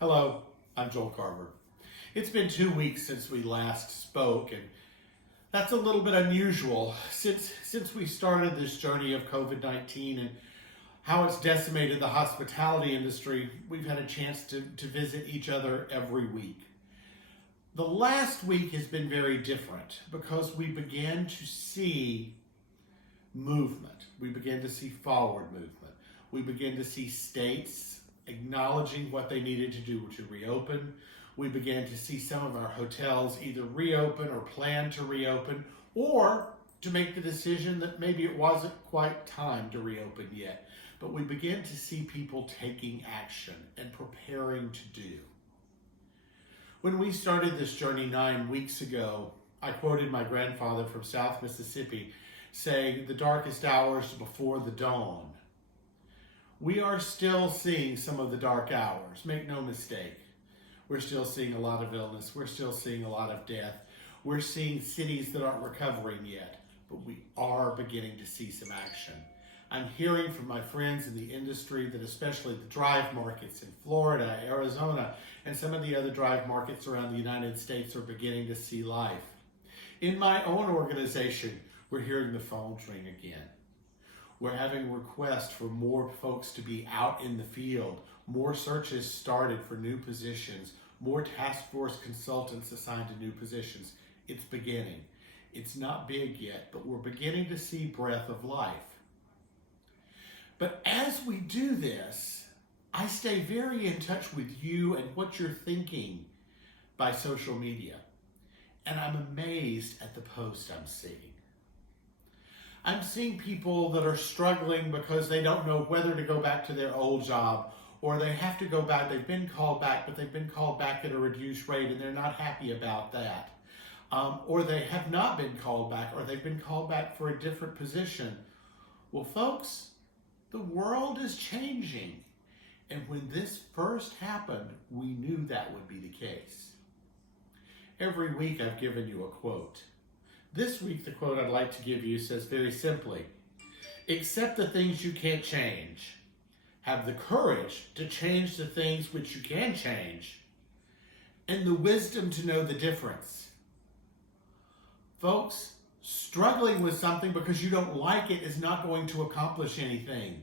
Hello, I'm Joel Carver. It's been 2 weeks since we last spoke, and that's a little bit unusual since we started this journey of COVID-19 and how it's decimated the hospitality industry. We've had a chance to visit each other every week. The last week has been very different because we began to see movement. We began to see forward movement. We began to see states acknowledging what they needed to do to reopen. We began to see some of our hotels either reopen or plan to reopen, or to make the decision that maybe it wasn't quite time to reopen yet. But we began to see people taking action and preparing to do. When we started this journey 9 weeks ago, I quoted my grandfather from South Mississippi saying, "The darkest hours before the dawn." We are still seeing some of the dark hours, make no mistake. We're still seeing a lot of illness. We're still seeing a lot of death. We're seeing cities that aren't recovering yet, but we are beginning to see some action. I'm hearing from my friends in the industry that especially the drive markets in Florida, Arizona, and some of the other drive markets around the United States are beginning to see life. In my own organization, we're hearing the phones ring again. We're having requests for more folks to be out in the field, more searches started for new positions, more task force consultants assigned to new positions. It's beginning. It's not big yet, but we're beginning to see breath of life. But as we do this, I stay very in touch with you and what you're thinking by social media. And I'm amazed at the posts I'm seeing. I'm seeing people that are struggling because they don't know whether to go back to their old job, or they have to go back. They've been called back, but they've been called back at a reduced rate and they're not happy about that. Or they have not been called back, or they've been called back for a different position. Well, folks, the world is changing. And when this first happened, we knew that would be the case. Every week I've given you a quote. This week, the quote I'd like to give you says very simply, "Accept the things you can't change. Have the courage to change the things which you can change, and the wisdom to know the difference." Folks, struggling with something because you don't like it is not going to accomplish anything.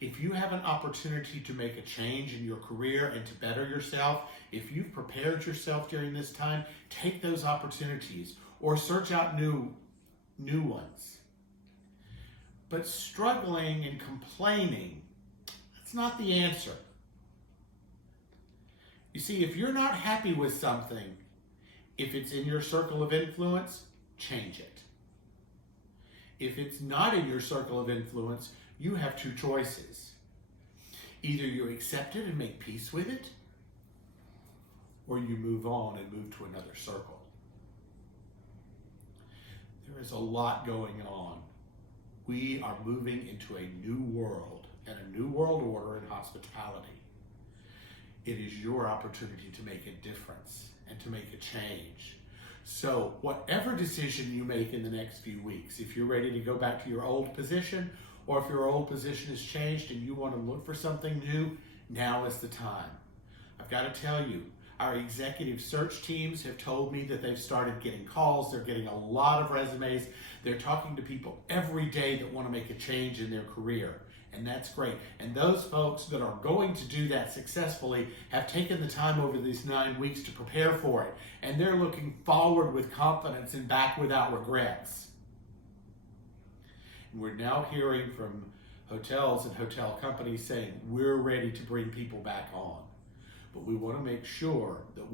If you have an opportunity to make a change in your career and to better yourself, if you've prepared yourself during this time, take those opportunities or search out new ones. But struggling and complaining, that's not the answer. You see, if you're not happy with something, if it's in your circle of influence, change it. If it's not in your circle of influence, you have two choices. Either you accept it and make peace with it, or you move on and move to another circle. There is a lot going on. We are moving into a new world and a new world order in hospitality. It is your opportunity to make a difference and to make a change. So whatever decision you make in the next few weeks, if you're ready to go back to your old position, or if your old position has changed and you want to look for something new, now is the time. I've got to tell you, our executive search teams have told me that they've started getting calls. They're getting a lot of resumes. They're talking to people every day that want to make a change in their career. And that's great. And those folks that are going to do that successfully have taken the time over these 9 weeks to prepare for it. And they're looking forward with confidence and back without regrets. And we're now hearing from hotels and hotel companies saying, we're ready to bring people back on. But we want to make sure that